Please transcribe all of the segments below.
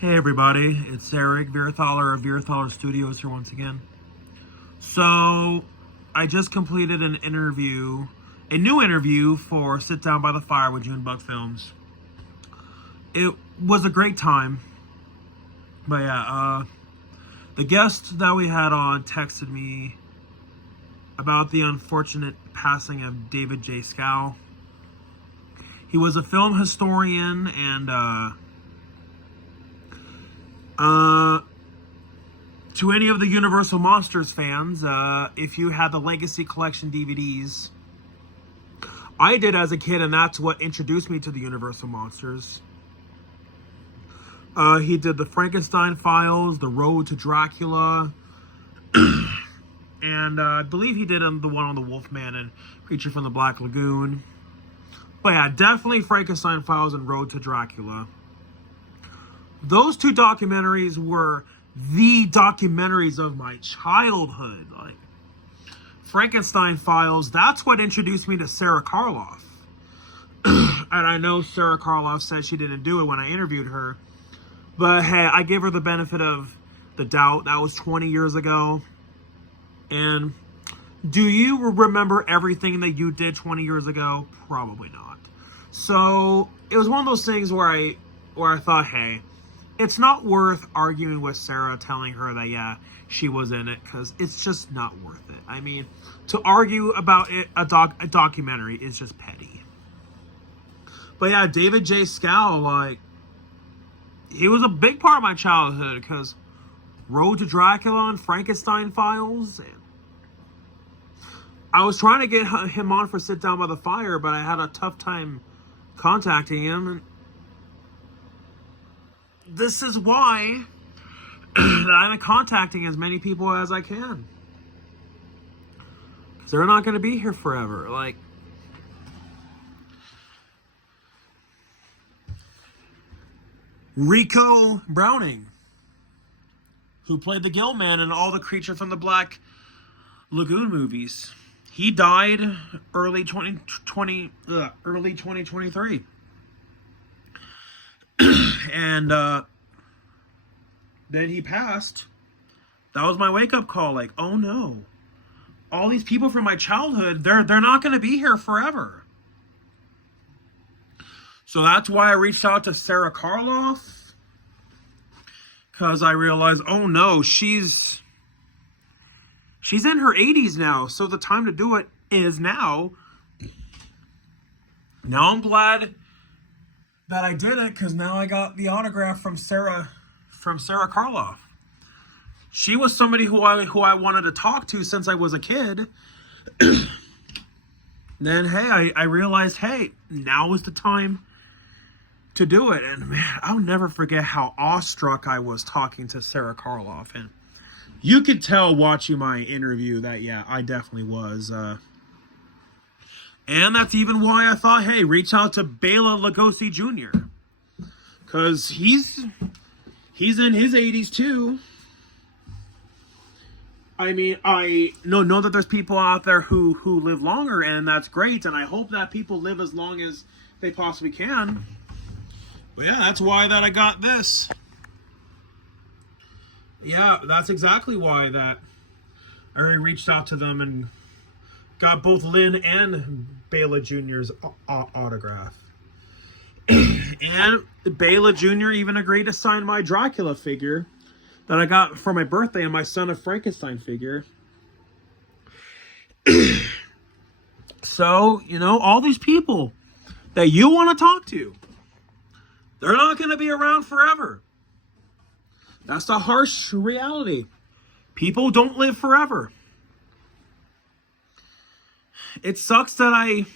Hey everybody, it's Eric Beerthaler of Beerthaler Studios here once again. So, I just completed a new interview for Sit Down by the Fire with June Buck Films. It was a great time, but the guest that we had on texted me about the unfortunate passing of David J. Skal. He was a film historian and to any of the Universal Monsters fans, if you had the Legacy Collection DVDs, I did as a kid, and that's what introduced me to the Universal Monsters. He did the Frankenstein Files, The Road to Dracula, and I believe he did the one on the Wolfman and Creature from the Black Lagoon. But yeah, definitely Frankenstein Files and Road to Dracula. Those two documentaries were the documentaries of my childhood. Like Frankenstein Files, that's what introduced me to Sarah Karloff. And I know Sarah Karloff said she didn't do it when I interviewed her. But hey, I give her the benefit of the doubt. That was 20 years ago. And do you remember everything that you did 20 years ago? Probably not. So it was one of those things where I thought, hey, it's not worth arguing with Sarah, telling her that, yeah, she was in it, because it's just not worth it. I mean, to argue about it, a documentary is just petty. But yeah, David J. Skal, like, he was a big part of my childhood, because Road to Dracula and Frankenstein Files. And I was trying to get him on for Sit Down by the Fire, but I had a tough time contacting him. And this is why that I'm contacting as many people as I can. Because they're not going to be here forever. Like, Rico Browning, who played the Gill Man in all the Creature from the Black Lagoon movies. He died early 2023. And then he passed. That was my wake-up call. Like, oh no. All these people from my childhood, they're not going to be here forever. So that's why I reached out to Sarah Karloff. Because I realized, oh no, she's in her 80s now. So the time to do it is now. Now I'm glad that I did it, because now I got the autograph from Sarah Karloff. She was somebody who I wanted to talk to since I was a kid. Then hey, I realized, hey, now is the time to do it. And man, I'll never forget how awestruck I was talking to Sarah Karloff. And you could tell watching my interview that, yeah, I definitely was. And that's even why I thought, hey, reach out to Bela Lugosi Jr. Because he's in his 80s too. I mean, I know that there's people out there who live longer, and that's great. And I hope that people live as long as they possibly can. But yeah, that's why that I got this. Yeah, that's exactly why that I reached out to them and got both Lynn and Bela Jr.'s autograph. And Bela Jr. even agreed to sign my Dracula figure that I got for my birthday, and my Son of Frankenstein figure. So, all these people that you want to talk to, they're not going to be around forever. That's the harsh reality. People don't live forever. It sucks that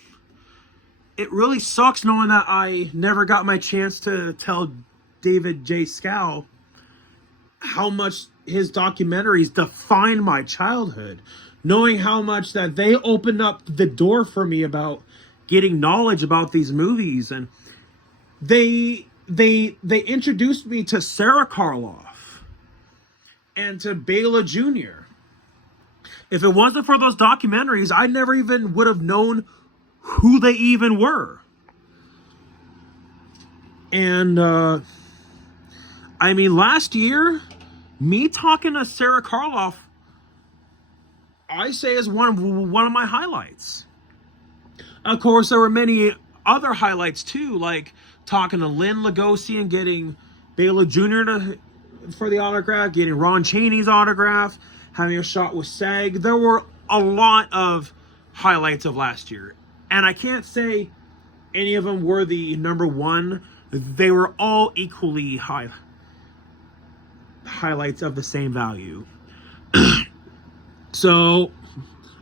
it really sucks knowing that I never got my chance to tell David J. Skal how much his documentaries defined my childhood. Knowing how much that they opened up the door for me about getting knowledge about these movies. And they introduced me to Sarah Karloff and to Bela Jr. If it wasn't for those documentaries, I never even would have known who they even were. And I mean, last year, me talking to Sarah Karloff, I say is one of my highlights. Of course, there were many other highlights too, like talking to Lynn Lugosi and getting Baylor Jr. for the autograph, getting Ron Chaney's autograph, having a shot with Sag. There were a lot of highlights of last year, and I can't say any of them were the number one. They were all equally highlights of the same value. So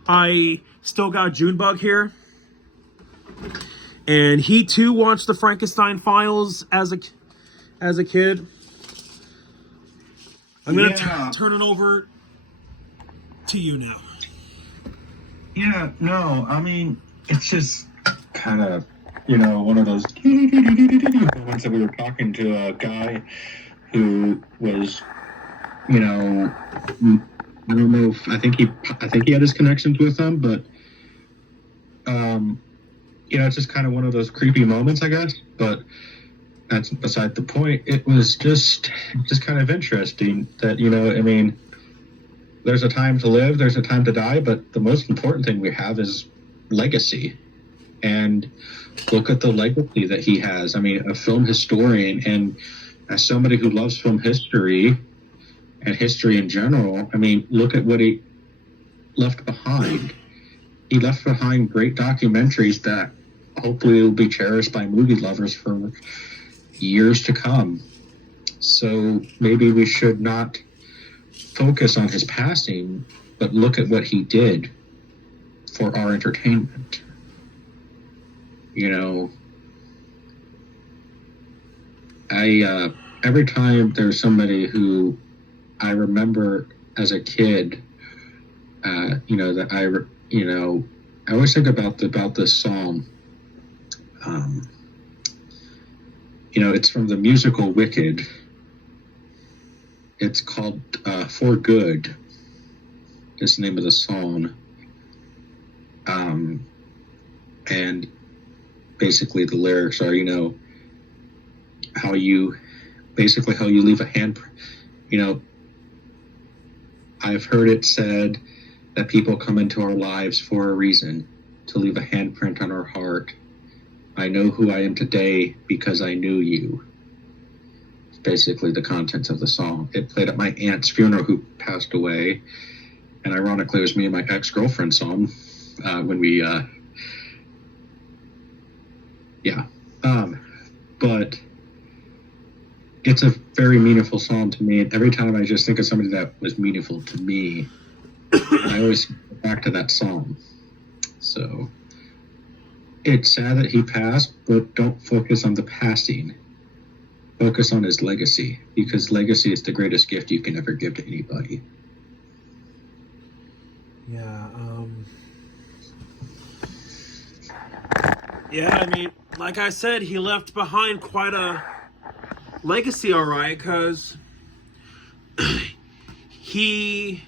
I still got Junebug here, and he too watched the Frankenstein Files as a kid. I'm gonna turn it over to you now. Yeah, no, I mean, it's just kind of, one of those moments that we were talking to a guy who was, I don't know if I think he had his connections with them, but it's just kind of one of those creepy moments, I guess. But that's beside the point. It was just kind of interesting that I mean, there's a time to live, there's a time to die, but the most important thing we have is legacy. And look at the legacy that he has. I mean, a film historian, and as somebody who loves film history and history in general, I mean, look at what he left behind. He left behind great documentaries that hopefully will be cherished by movie lovers for years to come. So maybe we should not focus on his passing, but look at what he did for our entertainment. Every time there's somebody who I remember as a kid, that I always think about this song. It's from the musical Wicked. It's called For Good, is the name of the song. And basically the lyrics are, how you leave a handprint. I've heard it said that people come into our lives for a reason, to leave a handprint on our heart. I know who I am today because I knew you. It's basically the contents of the song. It played at my aunt's funeral who passed away. And ironically, it was me and my ex-girlfriend's song when we, but it's a very meaningful song to me. And every time I just think of somebody that was meaningful to me, I always go back to that song. So it's sad that he passed, but don't focus on the passing. Focus on his legacy, because legacy is the greatest gift you can ever give to anybody. Yeah, I mean, like I said, he left behind quite a legacy, all right, because he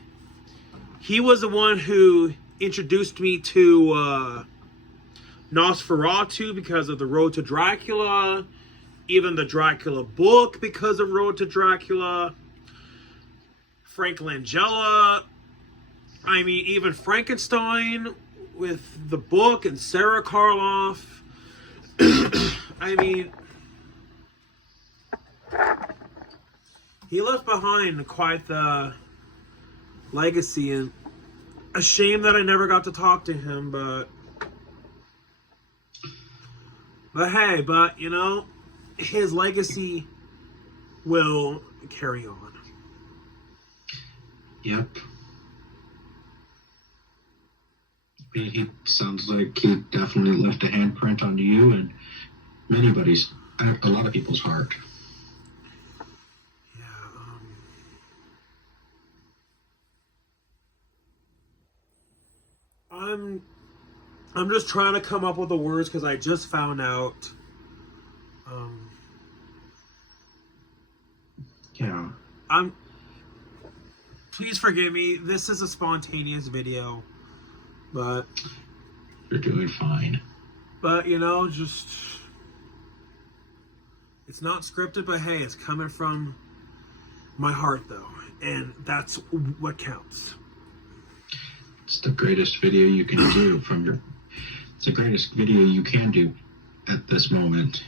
was the one who introduced me to Nosferatu because of the Road to Dracula, even the Dracula book because of Road to Dracula, Frank Langella, I mean, even Frankenstein with the book and Sarah Karloff. I mean, he left behind quite the legacy, and a shame that I never got to talk to him, but hey, his legacy will carry on. Yep. He sounds like he definitely left a handprint on you and a lot of people's heart. I'm just trying to come up with the words because I just found out. Please forgive me. This is a spontaneous video, but you're doing fine. But just it's not scripted. But hey, it's coming from my heart, though. And that's what counts. It's the greatest video you can do it's the greatest video you can do at this moment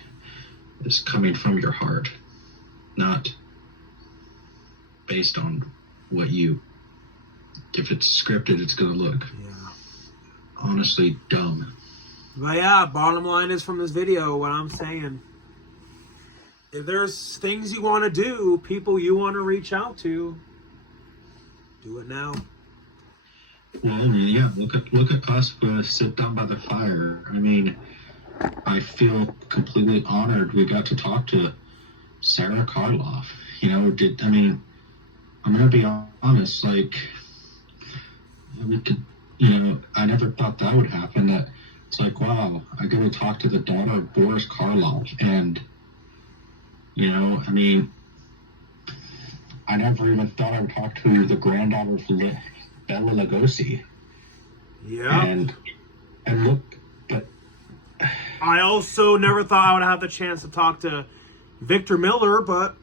is coming from your heart, not based on if it's scripted, it's going to look honestly dumb. But yeah, bottom line is from this video, what I'm saying, if there's things you want to do, people you want to reach out to, do it now. Well, I mean, yeah, look at us sit down by the fire. I mean, I feel completely honored we got to talk to Sarah Karloff. I'm going to be honest, like, we could, I never thought that would happen. That it's like, wow, I get to talk to the daughter of Boris Karloff, and, I never even thought I would talk to the granddaughter of Bela Lugosi. Yeah. And look, but I also never thought I would have the chance to talk to Victor Miller, but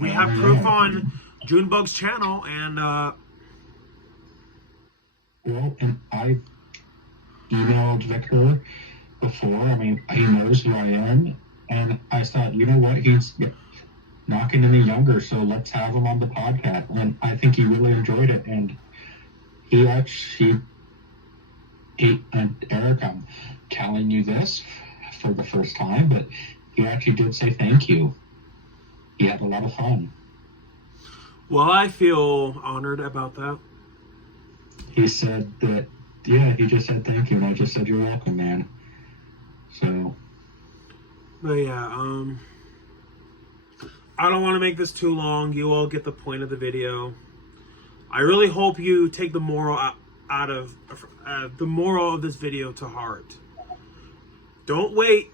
we have proof on Junebug's channel, and and I emailed Victor before. I mean, he knows who I am, and I thought, you know what, he's not getting any younger, so let's have him on the podcast. And I think he really enjoyed it, and he and Eric, I'm telling you this for the first time, but he actually did say thank you. He had a lot of fun. Well, I feel honored about that. He said that, he just said thank you, and I just said you're welcome, man. So. But yeah, I don't want to make this too long. You all get the point of the video. I really hope you take the moral out of the moral of this video to heart. Don't wait.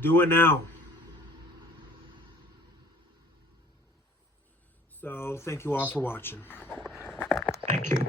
Do it now. So, thank you all for watching. Thank you.